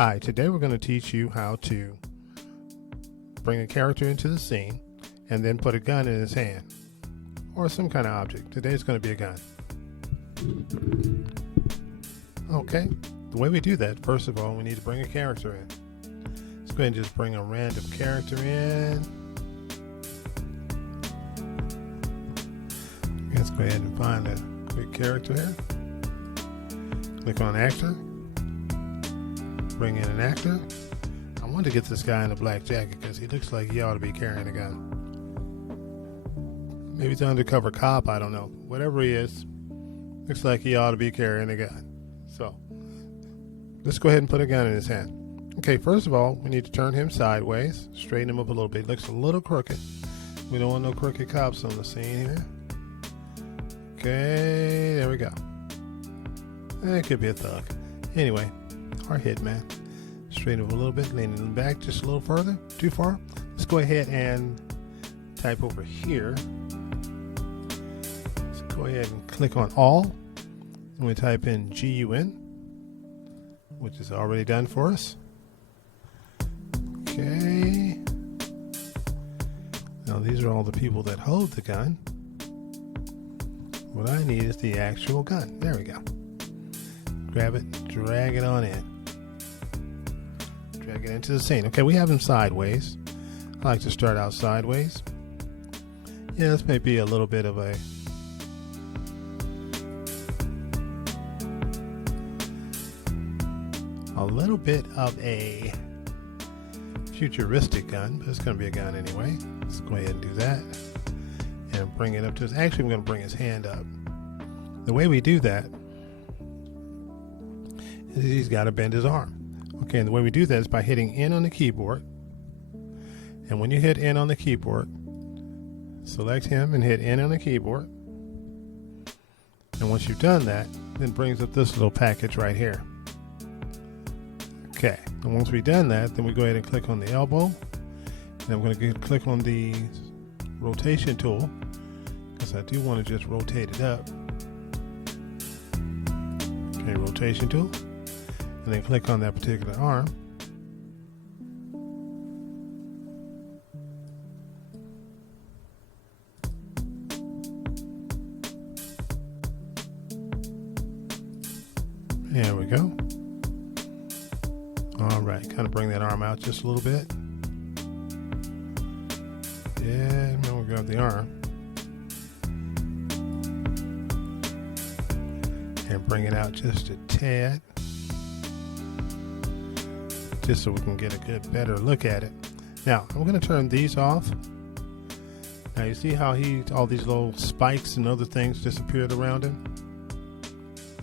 Hi, today we're going to teach you how to bring a character into the scene and then put a gun in his hand or some kind of object. Today it's going to be a gun. Okay, the way we do that, first of all, we need to bring a character in. Let's go ahead and just bring a random character in. Let's go ahead and find a quick character here. Click on actor. Bring in an actor. I want to get this guy in a black jacket because he looks like he ought to be carrying a gun. Maybe it's an undercover cop, I don't know. Whatever he is, looks like he ought to be carrying a gun. So, let's go ahead and put a gun in his hand. Okay, first of all, we need to turn him sideways, straighten him up a little bit. Looks a little crooked. We don't want no crooked cops on the scene here. Okay, there we go. It could be a thug. Anyway, our hitman. Straighten him a little bit, leaning him back just a little further. Too far. Let's go ahead and type over here. Let's go ahead and click on all. And we type in GUN, which is already done for us. Okay. Now these are all the people that hold the gun. What I need is the actual gun. There we go. Grab it, drag it on in. Drag it into the scene. Okay, we have him sideways. I like to start out sideways. Yeah, this may be a little bit of a futuristic gun, but it's going to be a gun anyway. Let's go ahead and do that and bring it up to his. Actually, I'm going to bring his hand up. The way we do that is he's got to bend his arm. Okay, and the way we do that is by hitting N on the keyboard. And when you hit N on the keyboard, select him and hit N on the keyboard. And once you've done that, then brings up this little package right here. Okay, and once we've done that, then we go ahead and click on the elbow. And I'm going to click on the rotation tool because I do want to just rotate it up. Okay, rotation tool. And then click on that particular arm. There we go. All right, kind of bring that arm out just a little bit. Yeah, now we'll grab the arm. And bring it out just a tad. Just so we can get a good, better look at it. Now, I'm going to turn these off. Now, you see how all these little spikes and other things disappeared around him?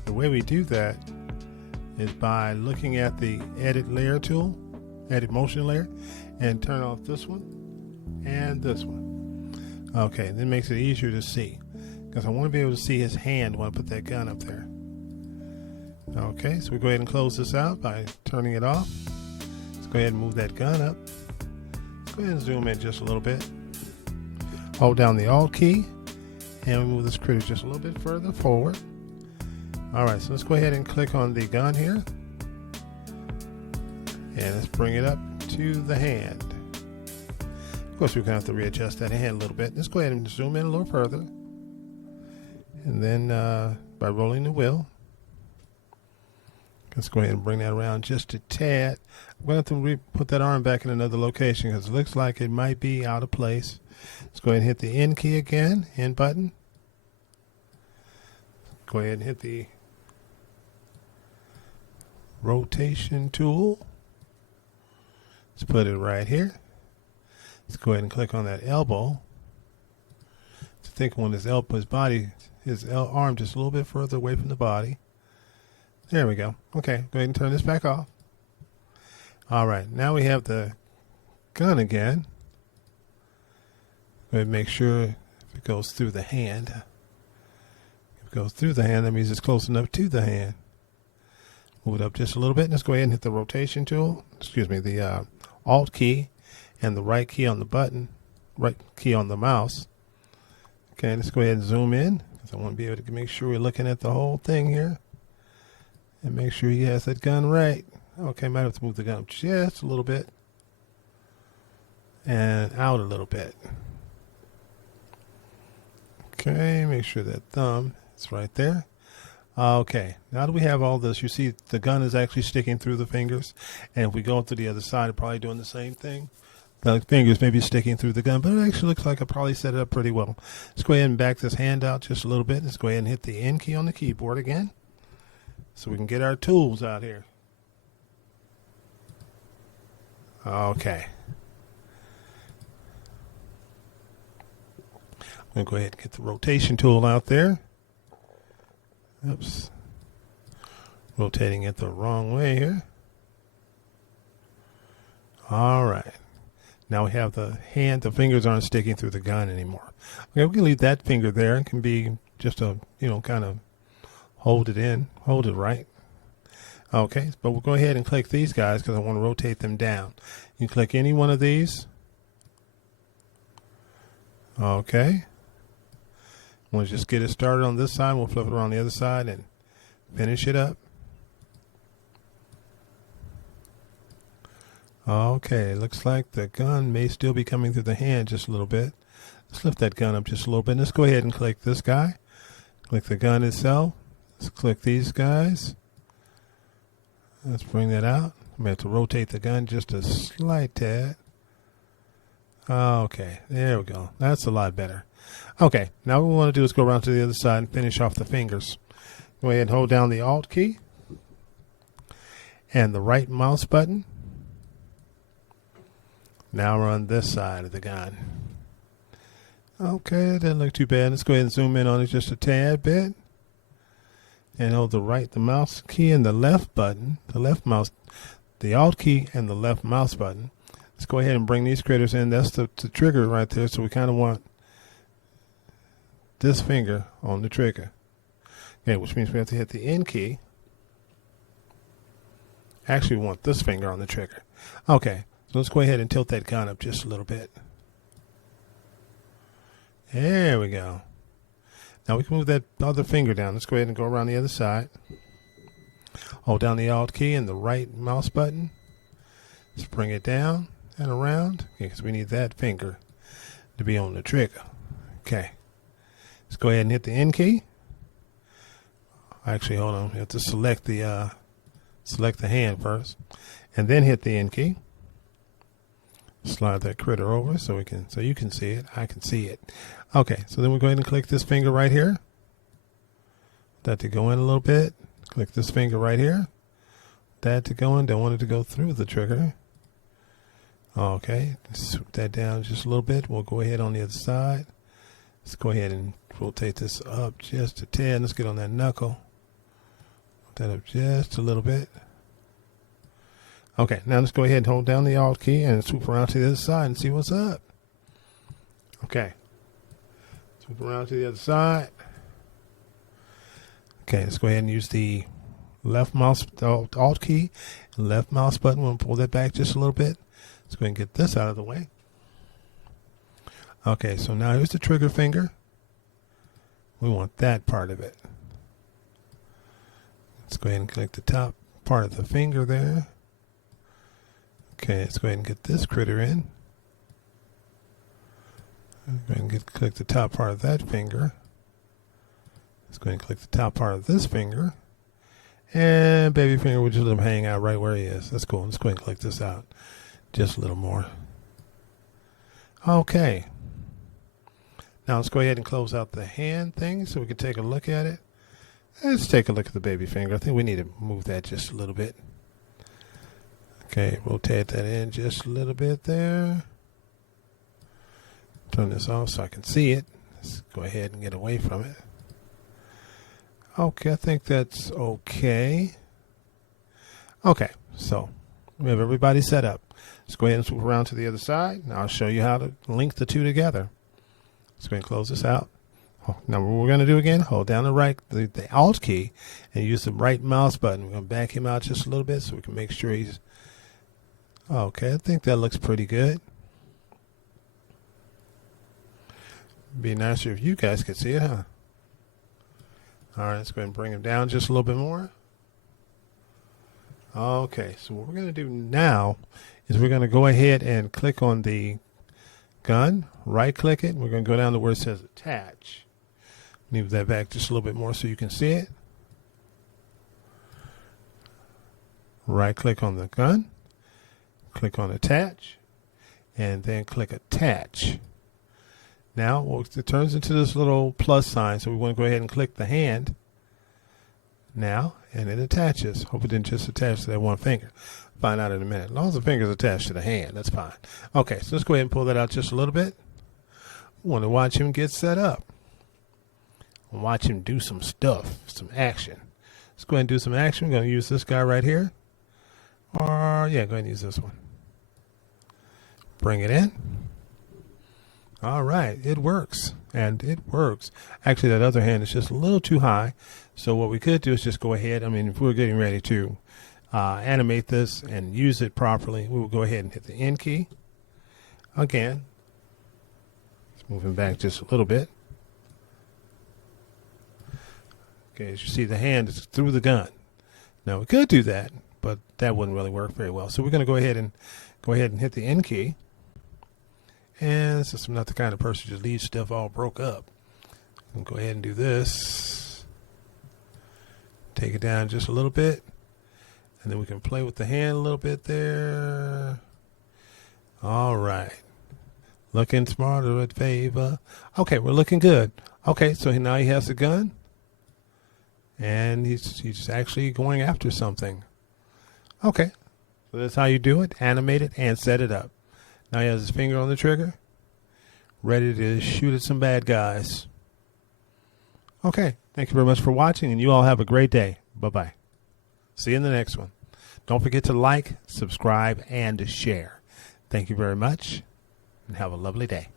The way we do that is by looking at the edit layer tool, edit motion layer, and turn off this one and this one. Okay, that makes it easier to see because I want to be able to see his hand when I put that gun up there. Okay, so we go ahead and close this out by turning it off. Let's go ahead and move that gun up. Let's go ahead and zoom in just a little bit. Hold down the Alt key and we move this critter just a little bit further forward. Alright, so let's go ahead and click on the gun here. And let's bring it up to the hand. Of course, we're going to have to readjust that hand a little bit. Let's go ahead and zoom in a little further. And then by rolling the wheel, let's go ahead and bring that around just a tad. I'm going to have to put that arm back in another location because it looks like it might be out of place. Let's go ahead and hit the N key again, N button. Go ahead and hit the rotation tool. Let's put it right here. Let's go ahead and click on that elbow. So think on his elbow, his arm just a little bit further away from the body. There we go. Okay, go ahead and turn this back off. All right, now we have the gun again. Go ahead and make sure if it goes through the hand. If it goes through the hand, that means it's close enough to the hand. Move it up just a little bit. Let's go ahead and hit the rotation tool. Excuse me, the Alt key and the right key on the button, right key on the mouse. Okay, let's go ahead and zoom in because I want to be able to make sure we're looking at the whole thing here. And make sure he has that gun right. Okay, might have to move the gun up just a little bit and out a little bit. Okay, make sure that thumb is right there. Okay, now that we have all this, you see the gun is actually sticking through the fingers. And if we go to the other side, it's probably doing the same thing. The fingers may be sticking through the gun, but it actually looks like I probably set it up pretty well. Let's go ahead and back this hand out just a little bit. Let's go ahead and hit the N key on the keyboard again so we can get our tools out here. Okay. I'm going to go ahead and get the rotation tool out there. Oops. Rotating it the wrong way here. All right. Now we have the hand, the fingers aren't sticking through the gun anymore. Okay, we can leave that finger there. It can be just a, kind of hold it in, hold it right. Okay, but we'll go ahead and click these guys because I want to rotate them down. You click any one of these. Okay. We'll just get it started on this side. We'll flip it around the other side and finish it up. Okay, looks like the gun may still be coming through the hand just a little bit. Let's lift that gun up just a little bit. Let's go ahead and click this guy. Click the gun itself. Let's click these guys. Let's bring that out. I'm going to have to rotate the gun just a slight tad. Okay, there we go. That's a lot better. Okay, now what we want to do is go around to the other side and finish off the fingers. Go ahead and hold down the Alt key and the right mouse button. Now we're on this side of the gun. Okay, that doesn't look too bad. Let's go ahead and zoom in on it just a tad bit. And hold the mouse key and the left button, the Alt key and the left mouse button. Let's go ahead and bring these critters in. That's the trigger right there. So we kind of want this finger on the trigger. Okay, which means we have to hit the N key. Actually, we want this finger on the trigger. Okay. So let's go ahead and tilt that gun up just a little bit. There we go. Now we can move that other finger down. Let's go ahead and go around the other side. Hold down the Alt key and the right mouse button. Let's bring it down and around because we need that finger to be on the trigger. Okay. Let's go ahead and hit the N key. Actually, hold on. We have to select the hand first and then hit the N key. Slide that critter over so you can see it. I can see it. Okay, so then we'll go ahead and click this finger right here. That to go in a little bit. Click this finger right here. That to go in. Don't want it to go through the trigger. Okay, swoop that down just a little bit. We'll go ahead on the other side. Let's go ahead and rotate this up just a tad. Let's get on that knuckle. That up just a little bit. Okay, now let's go ahead and hold down the Alt key and swoop around to the other side and see what's up. Okay. Swoop around to the other side. Okay, let's go ahead and use the left mouse, Alt key, and left mouse button. We'll pull that back just a little bit. Let's go ahead and get this out of the way. Okay, so now here's the trigger finger. We want that part of it. Let's go ahead and click the top part of the finger there. Okay, let's go ahead and get this critter in. Go ahead and click the top part of that finger. Let's go ahead and click the top part of this finger. And baby finger, we'll just let him hang out right where he is. That's cool. Let's go ahead and click this out just a little more. Okay. Now let's go ahead and close out the hand thing so we can take a look at it. Let's take a look at the baby finger. I think we need to move that just a little bit. Okay, rotate that in just a little bit there. Turn this off so I can see it. Let's go ahead and get away from it. Okay, I think that's okay. Okay, so we have everybody set up. Let's go ahead and swoop around to the other side. Now I'll show you how to link the two together. Let's go ahead and close this out. Now what we're going to do again, hold down the Alt key and use the right mouse button. We're going to back him out just a little bit so we can make sure he's okay. I think that looks pretty good. Be nicer if you guys could see it, huh? All right, let's go ahead and bring him down just a little bit more. Okay, so what we're going to do now is we're going to go ahead and click on the gun, right click it. We're going to go down to where it says attach. Move that back just a little bit more so you can see it. Right click on the gun, click on attach, and then click attach. Now it turns into this little plus sign, so we want to go ahead and click the hand now, and it attaches. Hope it didn't just attach to that one finger. Find out in a minute. As long as the finger's attached to the hand, that's fine. Okay, so let's go ahead and pull that out just a little bit. We want to watch him get set up. Watch him do some stuff, some action. Let's go ahead and do some action. We're going to use this guy right here. Or, yeah, go ahead and use this one. Bring it in. All right, it works. And it works. Actually, that other hand is just a little too high. So what we could do is just go ahead. I mean, if we're getting ready to animate this and use it properly, we will go ahead and hit the N key. Again, let's move him back just a little bit. Okay, as you see, the hand is through the gun. Now, we could do that, but that wouldn't really work very well. So we're going to go ahead and hit the N key. And since I'm not the kind of person who just leaves stuff all broke up, I'm going to go ahead and do this. Take it down just a little bit. And then we can play with the hand a little bit there. All right. Looking smarter at favor. Okay, we're looking good. Okay, so now he has the gun. And he's actually going after something. Okay, so that's how you do it. Animate it and set it up. Now he has his finger on the trigger, ready to shoot at some bad guys. Okay, thank you very much for watching, and you all have a great day. Bye-bye. See you in the next one. Don't forget to like, subscribe, and share. Thank you very much, and have a lovely day.